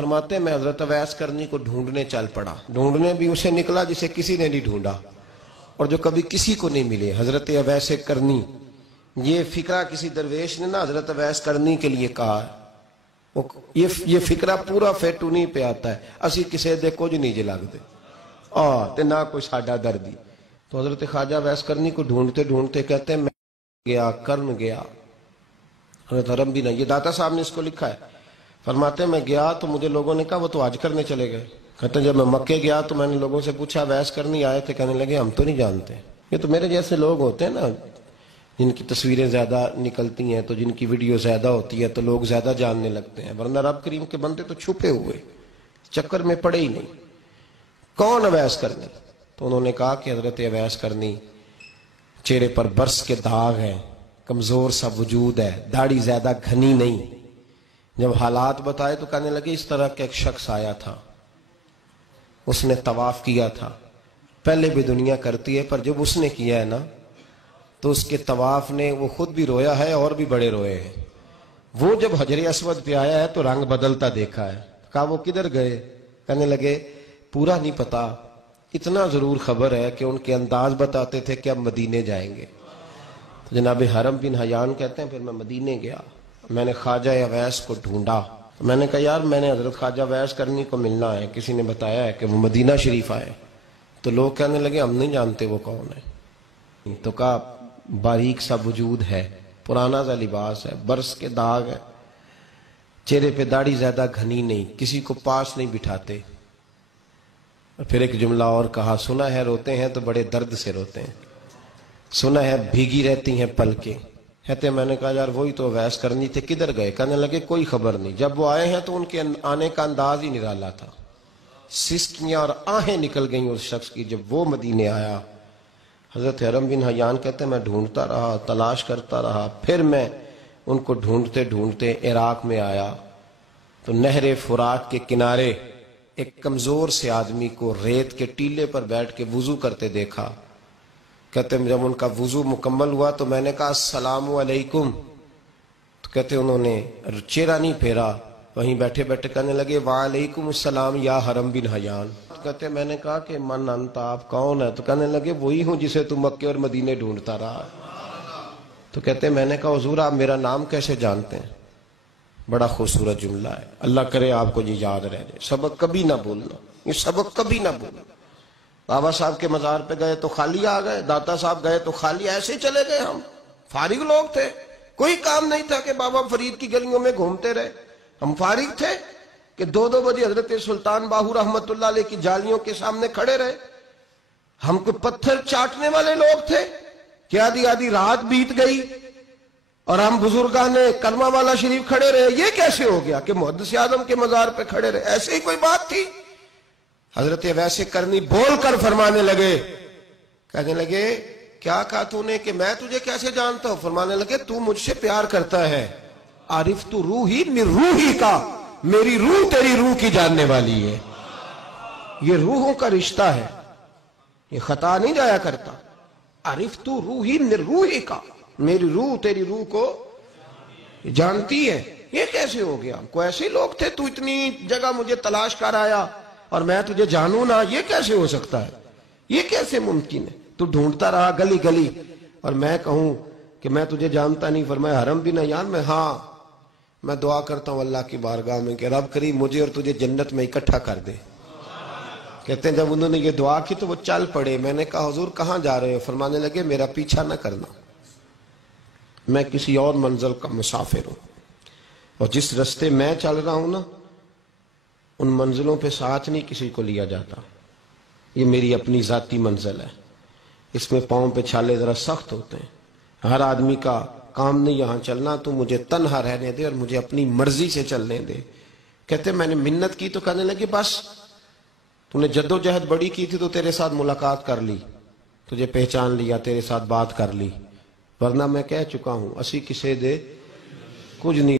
فرماتے ہیں میں حضرت اویس کرنی کو ڈھونڈنے چل پڑا. ڈھونڈنے بھی اسے نکلا جسے کسی نے نہیں ڈھونڈا اور جو کبھی کسی کو نہیں ملے. حضرت اویس کرنی، یہ فکرہ کسی درویش نے نا حضرت اویس کرنی کے لیے کہا ہے. یہ فکرہ پورا فیٹونی پہ آتا ہے. اسی کسے دے کچھ نہیں جے لگ دے تے نہ کوئی ساڈا دردی. تو حضرت خواجہ اویس کرنی کو ڈھونڈتے ڈھونڈتے کہتے ہیں میں گیا کرن گیا. حضرت حرم بھی نہیں، یہ داتا صاحب نے اس کو لکھا ہے. فرماتے ہیں میں گیا تو مجھے لوگوں نے کہا وہ تو حج کرنے چلے گئے. کہتے ہیں جب میں مکے گیا تو میں نے لوگوں سے پوچھا اویس کرنی آئے تھے؟ کہنے لگے ہم تو نہیں جانتے. یہ تو میرے جیسے لوگ ہوتے ہیں نا جن کی تصویریں زیادہ نکلتی ہیں تو جن کی ویڈیو زیادہ ہوتی ہے تو لوگ زیادہ جاننے لگتے ہیں، ورنہ رب کریم کے بندے تو چھپے ہوئے چکر میں پڑے ہی نہیں. کون اویس کرنی؟ تو انہوں نے کہا کہ حضرت اویس کرنی، چہرے پر برس کے داغ ہیں، کمزور سا وجود ہے، داڑھی زیادہ گھنی نہیں. جب حالات بتائے تو کہنے لگے اس طرح کا ایک شخص آیا تھا، اس نے طواف کیا تھا. پہلے بھی دنیا کرتی ہے پر جب اس نے کیا ہے نا تو اس کے طواف نے وہ خود بھی رویا ہے اور بھی بڑے روئے ہیں. وہ جب حجر اسود پہ آیا ہے تو رنگ بدلتا دیکھا ہے. کہا وہ کدھر گئے؟ کہنے لگے پورا نہیں پتا، اتنا ضرور خبر ہے کہ ان کے انداز بتاتے تھے کہ اب مدینے جائیں گے. جناب حرم بن حیان کہتے ہیں پھر میں مدینے گیا، میں نے خواجہ اویس کو ڈھونڈا. میں نے کہا یار میں نے حضرت خواجہ اویس کرنی کو ملنا ہے. کسی نے بتایا ہے کہ وہ مدینہ شریف آئے. تو لوگ کہنے لگے ہم نہیں جانتے وہ کون ہے. تو کہا باریک سا وجود ہے، پرانا سا لباس ہے، برس کے داغ ہے، چہرے پہ داڑھی زیادہ گھنی نہیں، کسی کو پاس نہیں بٹھاتے. پھر ایک جملہ اور کہا سنا ہے روتے ہیں تو بڑے درد سے روتے ہیں، سنا ہے بھیگی رہتی ہیں پلکیں. کہتے میں نے کہا یار وہی تو اویس کرنی تھے، کدھر گئے؟ کہنے لگے کوئی خبر نہیں. جب وہ آئے ہیں تو ان کے آنے کا انداز ہی نرالا تھا. سسکیاں اور آہیں نکل گئیں اس شخص کی جب وہ مدینے آیا. حضرت حرم بن حیان کہتے ہیں میں ڈھونڈتا رہا، تلاش کرتا رہا. پھر میں ان کو ڈھونڈتے ڈھونڈتے عراق میں آیا تو نہر فرات کے کنارے ایک کمزور سے آدمی کو ریت کے ٹیلے پر بیٹھ کے وضو کرتے دیکھا. کہتے ہیں جب ان کا وضو مکمل ہوا تو میں نے کہا السلام علیکم. تو کہتے انہوں نے چہرہ نہیں پھیرا، وہیں بیٹھے بیٹھے کہنے لگے وعلیکم السلام یا حرم بن حیان. کہتے میں نے کہا کہ من انت، آپ کون ہے؟ تو کہنے لگے وہی ہوں جسے تم مکے اور مدینے ڈھونڈتا رہا. تو کہتے میں نے کہا حضور آپ میرا نام کیسے جانتے ہیں؟ بڑا خوبصورت جملہ ہے، اللہ کرے آپ کو یہ یاد رہ جائے. سبق کبھی نہ بھولنا، یہ سبق کبھی نہ بھولنا. بابا صاحب کے مزار پہ گئے تو خالی آ گئے، داتا صاحب گئے تو خالی ایسے چلے گئے. ہم فارغ لوگ تھے، کوئی کام نہیں تھا کہ بابا فرید کی گلیوں میں گھومتے رہے. ہم فارغ تھے کہ 2 بجے حضرت سلطان باہو رحمت اللہ علیہ کی جالیوں کے سامنے کھڑے رہے. ہم کو پتھر چاٹنے والے لوگ تھے کہ آدھی آدھی رات بیت گئی اور ہم بزرگان کلمہ والا شریف کھڑے رہے. یہ کیسے ہو گیا کہ محدث اعظم کے مزار پہ کھڑے رہے؟ ایسے ہی کوئی بات تھی؟ حضرت اویس کرنی بول کر فرمانے لگے، کہنے لگے کیا کہا تو نے کہ میں تجھے کیسے جانتا ہوں؟ فرمانے لگے تو مجھ سے پیار کرتا ہے. عرفت روحی من روحی کا، میری روح تیری روح کی جاننے والی ہے. یہ روحوں کا رشتہ ہے، یہ خطا نہیں جایا کرتا. عرفت روحی من روحی کا، میری روح تیری روح کو جانتی ہے. یہ کیسے ہو گیا؟ کوئی ایسے لوگ تھے، تو اتنی جگہ مجھے تلاش کر آیا اور میں تجھے جانوں نہ؟ یہ کیسے ہو سکتا ہے؟ یہ کیسے ممکن ہے؟ تو ڈھونڈتا رہا گلی گلی اور میں کہوں کہ میں تجھے جانتا نہیں. فرمایا حرم بن حیان میں ہاں میں دعا کرتا ہوں اللہ کی بارگاہ میں کہ رب کریم مجھے اور تجھے جنت میں اکٹھا کر دے. کہتے ہیں جب انہوں نے یہ دعا کی تو وہ چل پڑے. میں نے کہا حضور کہاں جا رہے ہو؟ فرمانے لگے میرا پیچھا نہ کرنا، میں کسی اور منزل کا مسافر ہوں اور جس رستے میں چل رہا ہوں نا ان منزلوں پہ ساتھ نہیں کسی کو لیا جاتا. یہ میری اپنی ذاتی منزل ہے، اس میں پاؤں پہ چھالے ذرا سخت ہوتے ہیں. ہر آدمی کا کام نہیں یہاں چلنا، تو مجھے تنہا رہنے دے اور مجھے اپنی مرضی سے چلنے دے. کہتے میں نے منت کی تو کہنے لگے بس تو نے جد و جہد بڑی کی تھی تو تیرے ساتھ ملاقات کر لی، تجھے پہچان لیا، تیرے ساتھ بات کر لی، ورنہ میں کہہ چکا ہوں اسی کسے دے کچھ نہیں